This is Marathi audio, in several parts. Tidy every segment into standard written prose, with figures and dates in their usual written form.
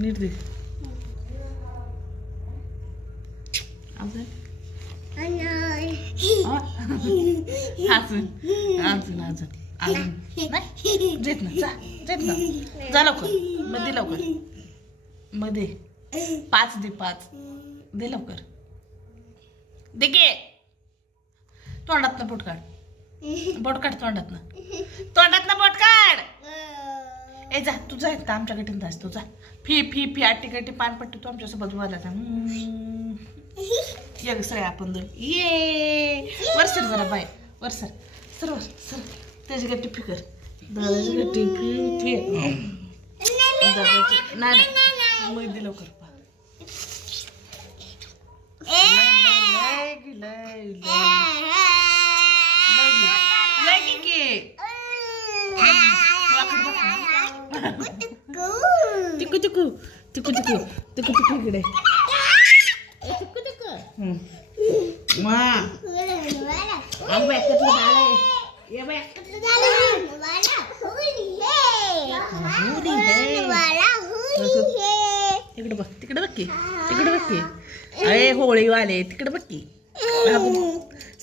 नीट दे. अजून अजून अजून अजून नाही जेत ना जा लवकर मध्ये लवकर मध्ये 5 दे 5 दे लवकर दे गे. तोंडात ना बोट काढ तोंडात ना बोट काढ. ए जा तू जा आमच्या गटीत जास तू जा. फी आटी गटी पानपट्टी तू आमच्यासोबत बोलायचा. ये सर आपण दोन ये वर सर जरा बाय वर सर त्याची गट्टी फी कर. दादाची गट्टी फी नाही मध्ये लवकर इकडे बघ तिकडे बघ की अरे होळी वाले तिकडे बघ की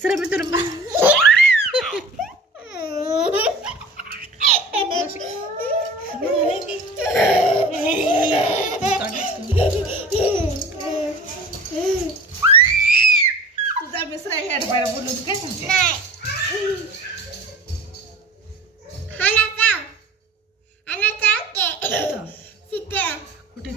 सर मी तुला तुझा मिसरा हेड बाहेर बोलून काय सांगते. कुठे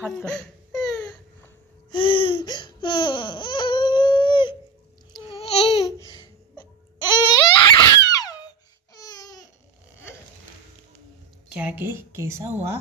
हात कर. क्या के कैसा हुआ.